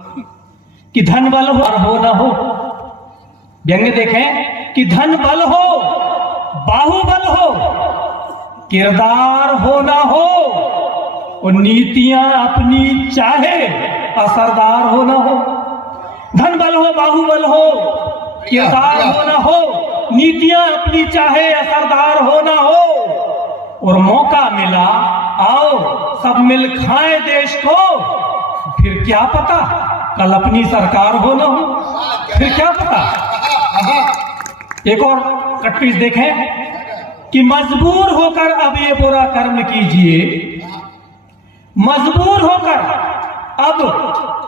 कि धन बल हो न हो, व्यंग्य देखें कि धन बल हो, बाहुबल हो, किरदार हो ना हो, और नीतियां अपनी चाहे असरदार हो ना हो। धन बल हो, बाहुबल हो, किरदार हो ना हो, नीतियां अपनी चाहे असरदार हो ना हो, और मौका मिला आओ सब मिल खाएं देश को, फिर क्या पता कल अपनी सरकार हो ना हो, फिर क्या पता। एक और कट पीस देखें कि मजबूर होकर अब ये बुरा कर्म कीजिए, मजबूर होकर अब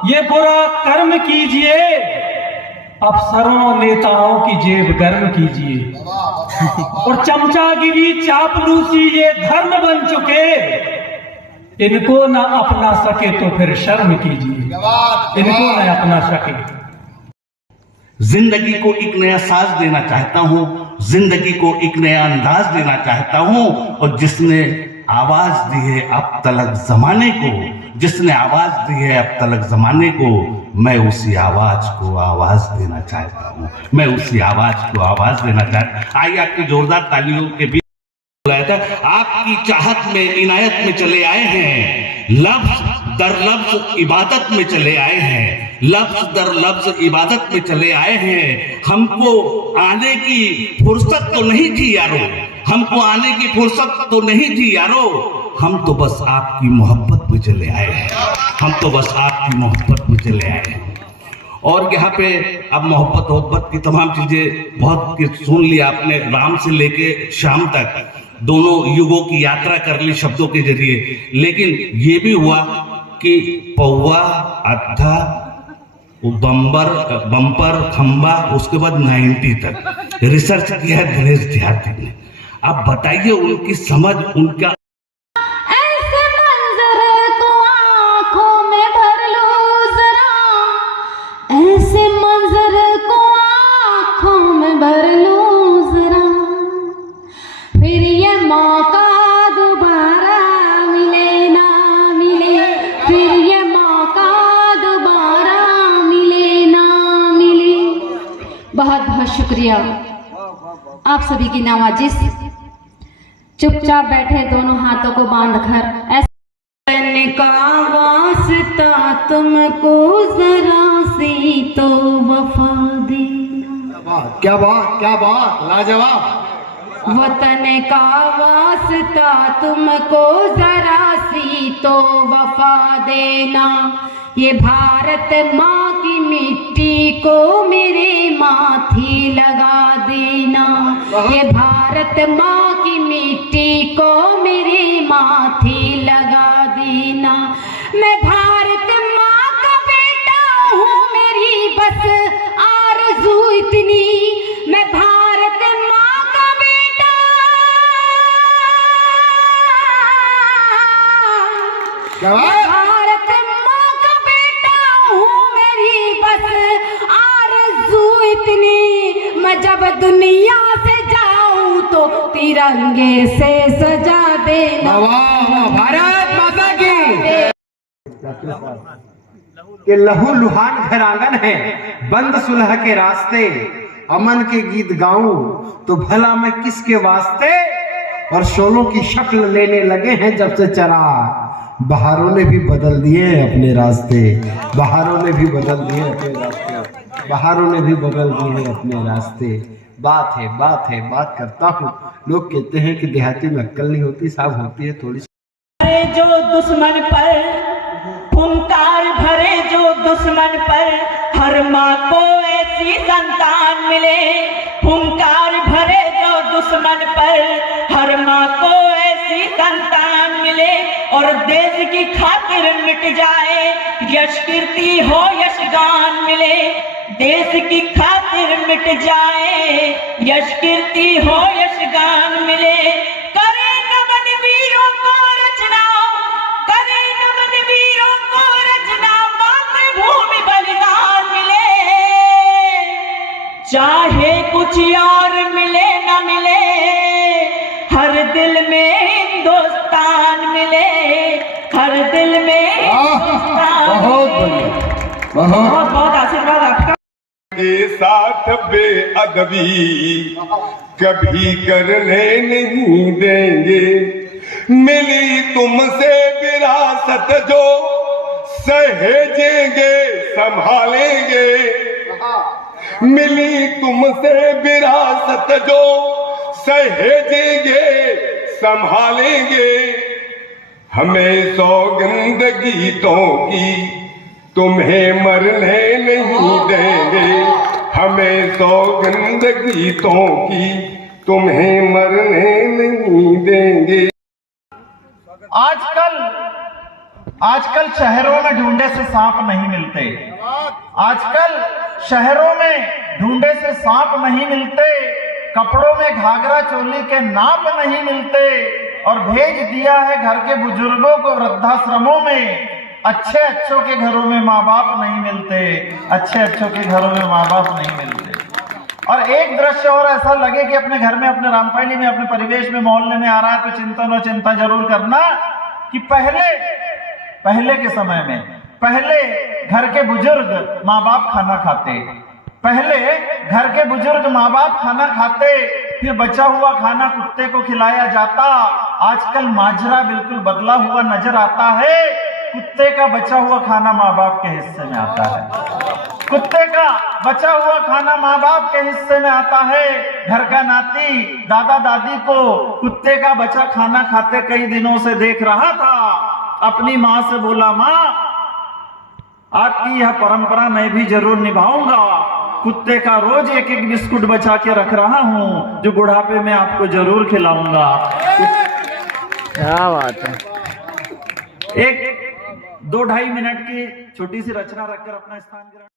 ये बुरा कर्म कीजिए, अफसरों नेताओं की जेब गर्म कीजिए, और चमचागिरी चापलूसी ये धर्म बन चुके, इनको ना अपना सके तो फिर शर्म कीजिए, इनको ना अपना सके। जिंदगी को एक नया साज देना चाहता हूं, जिंदगी को एक नया अंदाज देना चाहता हूं, और जिसने आवाज दी है अब तलक जमाने को, जिसने आवाज दी है अब तलक जमाने को, मैं उसी आवाज को आवाज देना चाहता हूं, मैं उसी आवाज को आवाज देना चाहता। आइए आपकी जोरदार तालियों के बीच बुलाया था। आपकी चाहत में इनायत में चले आए हैं, लफ्ज दर लफ्ज इबादत में चले आए हैं, लफ्ज दर लफ्ज इबादत में चले आए हैं। हमको आने की फुर्सत तो नहीं थी यारो, हमको आने की फुर्सत तो नहीं थी यारो, हम तो बस आपकी मोहब्बत में चले आए हैं, हम तो बस आपकी मोहब्बत में चले आए हैं। और यहाँ पे अब मोहब्बत की तमाम चीजें बहुत सुन लिया आपने, राम से लेके शाम तक दोनों युगों की यात्रा कर ली शब्दों के जरिए, लेकिन ये भी हुआ कि पौवा अद्धा बम्पर खंबा, उसके बाद 90 तक रिसर्च किया है दिनेश देहाती ने। अब बताइए उनकी समझ, उनका ऐसे मंजर को आंखों में भर लो जरा, ऐसे मंजर को आंखों में भर लो जरा, फिर ये मौका दोबारा मिले ना मिले, फिर ये मौका दोबारा मिले ना मिले। बहुत बहुत शुक्रिया आप सभी की नवाजी। चुपचाप बैठे दोनों हाथों को बांध कर, ऐसे का वास्ता तुमको जरा सी तो वफा देना। क्या बात लाजवाब। वतन का वास्ता तुमको जरा सी तो वफा देना, ये भारत माँ की मिट्टी को मेरे माथे लगा देना, ये भारत माँ की मिट्टी को मेरे माथे लगा देना। मैं भारत माँ का बेटा हूँ, मेरी बस आरज़ू इतनी, मैं भारत माँ का बेटा, भारत माँ का बेटा हूँ, मेरी बस आरज़ू इतनी, मैं जब दुनिया से जाऊं तो तिरंगे से सजा देना। भारत माता की। कि लहू लुहान घर आंगन है, बंद सुलह के रास्ते, अमन के गीत गाऊं तो भला मैं किसके वास्ते, और शोलों की शक्ल लेने लगे हैं जब से चरा, बहारों ने भी बदल दिए अपने रास्ते, बहारों ने भी बदल दिए अपने रास्ते, बहारों ने भी बदल दिए अपने रास्ते। बात है बात करता हूँ। लोग कहते हैं कि देहाती में अक्ल नहीं होती, साहब होती है थोड़ी सी। जो दुश्मन पर फुंकार भरे, जो दुश्मन पर हर माँ को ऐसी संतान मिले, फुंकार भरे जो दुश्मन पर हर माँ को ऐसी संतान मिले, और देश की खातिर मिट जाए यश कीर्ति हो यशगान मिले, देश की खातिर मिट जाए यश कीर्ति हो यशगान मिले। करे नमन वीरों को रचना, करे नमन वीरों को रचना, मातृभूमि बलिदान मिले, चाहे कुछ और मिले न मिले, हर दिल में हिंदुस्तान मिले, हर दिल में हिंदुस्तान मिले। बहुत बहुत आशीर्वाद आपका। के साथ बेअदबी कभी करने नहीं देंगे। मिली तुमसे विरासत जो सहेजेंगे संभालेंगे। मिली तुमसे विरासत जो सहेजेंगे संभालेंगे। हमें सौगंध गीतों की तुम्हें मरने नहीं देंगे। हमें सौगंध गीतों की तुम्हें मरने नहीं देंगे। आजकल शहरों में ढूंढे से सांप नहीं मिलते। आजकल शहरों में ढूंढे से सांप नहीं मिलते। कपड़ों में घाघरा चोली के नाप नहीं मिलते। और भेज दिया है घर के बुजुर्गों को वृद्धाश्रमों में। अच्छों के घरों में माँ बाप नहीं मिलते। अच्छों के घरों में माँ बाप नहीं मिलते। और एक दृश्य और ऐसा लगे कि अपने घर में, अपने रामपायली में, अपने परिवेश में, मोहल्ले में आ रहा है तो चिंतन और चिंता जरूर करना कि पहले के समय में पहले घर के बुजुर्ग माँ बाप खाना खाते। पहले घर के बुजुर्ग माँ बाप खाना खाते, फिर बचा हुआ खाना कुत्ते को खिलाया जाता। आजकल माजरा बिल्कुल बदला हुआ नजर आता है। कुत्ते का बचा हुआ खाना माँ बाप के हिस्से में आता है। कुत्ते का बचा हुआ खाना माँ बाप के हिस्से में आता है। घर का नाती दादा दादी को कुत्ते का बचा खाना खाते कई दिनों से देख रहा था। अपनी माँ से बोला, माँ आपकी यह परंपरा मैं भी जरूर निभाऊंगा। कुत्ते का रोज एक एक बिस्कुट बचा के रख रहा हूँ जो बुढ़ापे में आपको जरूर खिलाऊंगा। क्या बात है। एक 2-2.5 मिनट की छोटी सी रचना रखकर अपना स्थान ग्रहण